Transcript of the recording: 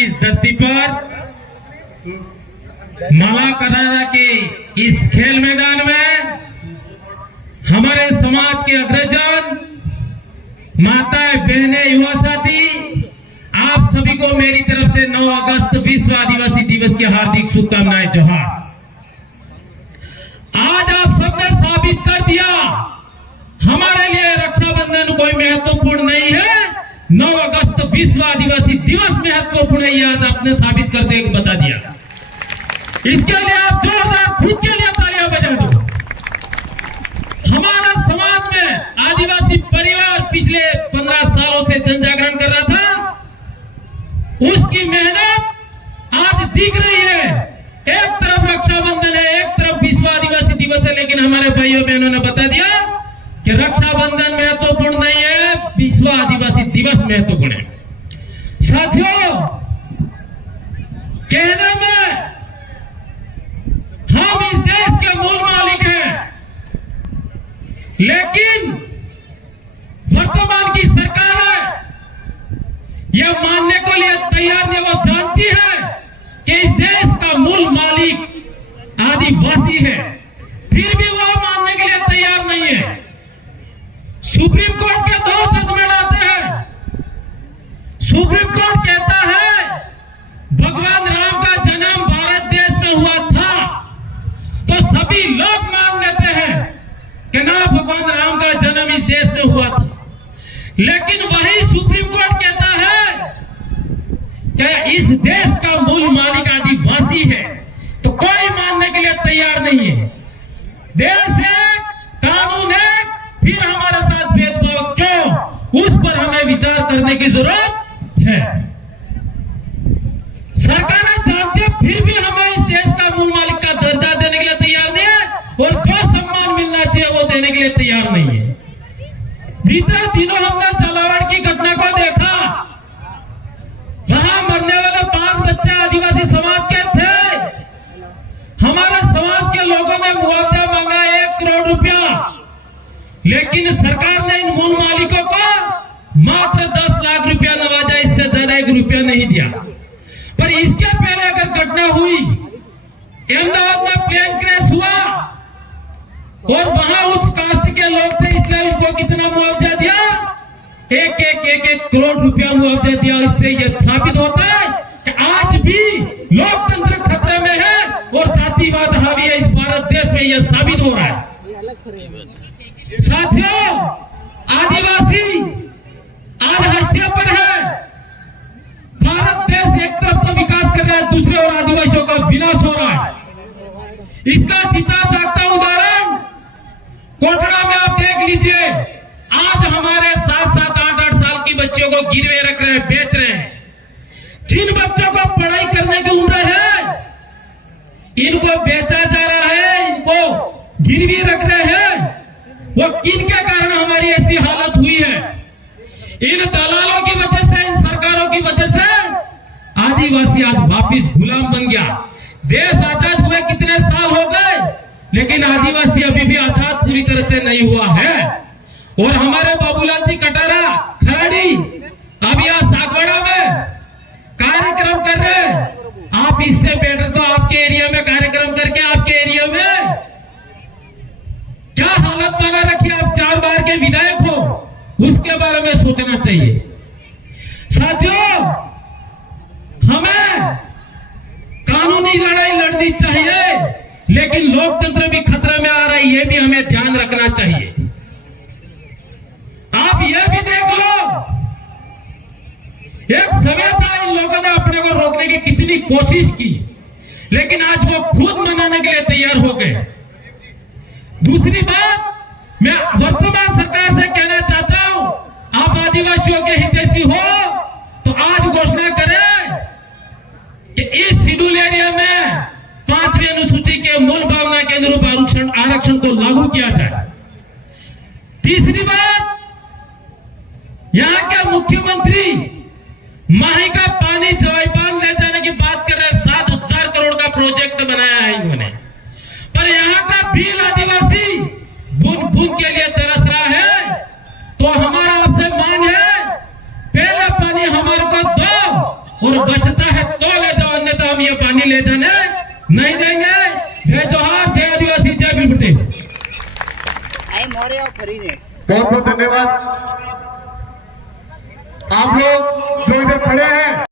इस धरती पर माला करारा के इस खेल मैदान में हमारे समाज के अग्रजन, माताएं, बहनें, युवा साथी, आप सभी को मेरी तरफ से 9 अगस्त विश्व आदिवासी दिवस की हार्दिक शुभकामनाएं। जोहार। आज आप सबने साबित कर दिया हमारे लिए रक्षाबंधन कोई महत्वपूर्ण नहीं है, 9 अगस्त विश्व आदिवासी दिवस महत्वपूर्ण है। आज आपने साबित करके बता दिया। इसके लिए आप जोरदार खुद के लिए तालियां बजा दो। हमारा समाज में आदिवासी परिवार पिछले 15 सालों से जन जागरण कर रहा था, उसकी मेहनत आज दिख रही है। एक तरफ रक्षाबंधन है, एक तरफ विश्व आदिवासी दिवस है, लेकिन हमारे भाइयों बहनों ने बता दिया कि रक्षाबंधन महत्वपूर्ण नहीं है, विश्व आदिवासी दिवस महत्वपूर्ण है। साथियों, कहने में हम इस देश के मूल मालिक हैं, लेकिन वर्तमान की सरकार है यह मानने को लिए तैयार नहीं। वो जानती है कि इस देश का मूल मालिक आदिवासी है, फिर भी वो मानने के लिए तैयार नहीं है। सुप्रीम कोर्ट के 2 जजमेंट आते हैं। सुप्रीम कोर्ट कहता है भगवान राम का जन्म भारत देश में हुआ था, तो सभी लोग मान लेते हैं कि ना, भगवान राम का जन्म इस देश में हुआ था। लेकिन वही सुप्रीम कोर्ट कहता है कि इस देश का मूल मालिक आदिवासी है, तो कोई मानने के लिए तैयार नहीं है। देश है, कानून है, फिर हमारे साथ भेदभाव क्यों, उस पर हमें विचार करने की जरूरत है। सरकारें जानती है, फिर भी हमें इस देश का मूल मालिक का दर्जा देने के लिए तैयार नहीं है, और जो सम्मान मिलना चाहिए वो देने के लिए तैयार नहीं है। बीते दिनों हमने झालावाड़ की घटना को देखा। वहां मरने वाले 5 बच्चे आदिवासी समाज के थे। हमारे समाज के लोगों ने मुआवजा मांगा 1 करोड़ रुपया, लेकिन सरकार ने इन मूल मालिकों को मात्र 10 लाख रुपया नवाजा, इससे ज्यादा 1 रुपया नहीं दिया। पर इसके पहले अगर घटना हुई, अहमदाबाद में प्लेन क्रैश हुआ और वहां उच्च कास्ट के लोग थे, इसलिए इनको कितना मुआवजा दिया, 1 करोड़ रुपया मुआवजा दिया। इससे यह साबित होता है कि आज भी लोकतंत्र खतरे में है और जातिवाद हावी है इस भारत देश में, यह साबित हो रहा है। साथियों, आदिवासी आज हाशिए पर है। भारत देश एक तरफ तो विकास कर रहा है, दूसरे ओर आदिवासियों का विनाश हो रहा है। इसका जीता जागता उदाहरण कोटड़ा में आप देख लीजिए। आज हमारे 7-7, 8-8 साल की बच्चों को गिरवे रख रहे हैं, बेच रहे हैं। जिन बच्चों को पढ़ाई करने की उम्र है, इनको बेचा जा रहा है, इनको गिरवी रख रहे हैं। वो किन के कारण हमारी ऐसी हालत हुई है? इन दलालों की वजह से, इन सरकारों की वजह से आदिवासी आज वापिस गुलाम बन गया। देश आजाद हुए कितने साल हो गए, लेकिन आदिवासी अभी भी आजाद पूरी तरह से नहीं हुआ है। और हमारे बाबूलाल जी कटारा खराड़ी अब यहाँ सागवाड़ा में कार्यक्रम कर रहे हैं। आप इससे बेटर तो आपके एरिया में कार्यक्रम करके आपके एरिया में क्या हालत बना रखी, आप 4 बार के विधायक हो, उसके बारे में सोचना चाहिए। साथियों, हमें कानूनी लड़ाई लड़नी चाहिए, लेकिन लोकतंत्र भी खतरे में आ रहा है, यह भी हमें ध्यान रखना चाहिए। आप यह भी देख लो, एक समय था इन लोगों ने अपने को रोकने की कितनी कोशिश की, लेकिन आज वो खुद मनाने के लिए तैयार हो गए। दूसरी बात, मैं वर्तमान सरकार से कहना चाहता हूं, आप आदिवासियों के हितैषी हो तो आज घोषणा करें कि इस शेड्यूल एरिया में 5वीं अनुसूची के मूल भावना के अनुरूप आरक्षण को लागू किया जाए। तीसरी बात, यहां के मुख्यमंत्री माही का पानी जवाईपान ले जाने की बात कर रहे हैं। 7,000 करोड़ का प्रोजेक्ट बनाया है इन्होंने, पर यहाँ का भील आदिवासी बूंद बूंद के लिए तरस रहा है। तो हमारा आपसे मांग है, पहले पानी हमारे को दो और बचता है तो ले जाओ, अन्यथा हम ये पानी ले जाने नहीं देंगे। जय जोहार, जय आदिवासी, जय भील प्रदेश। बहुत बहुत धन्यवाद। आप लोग जो इधर खड़े हैं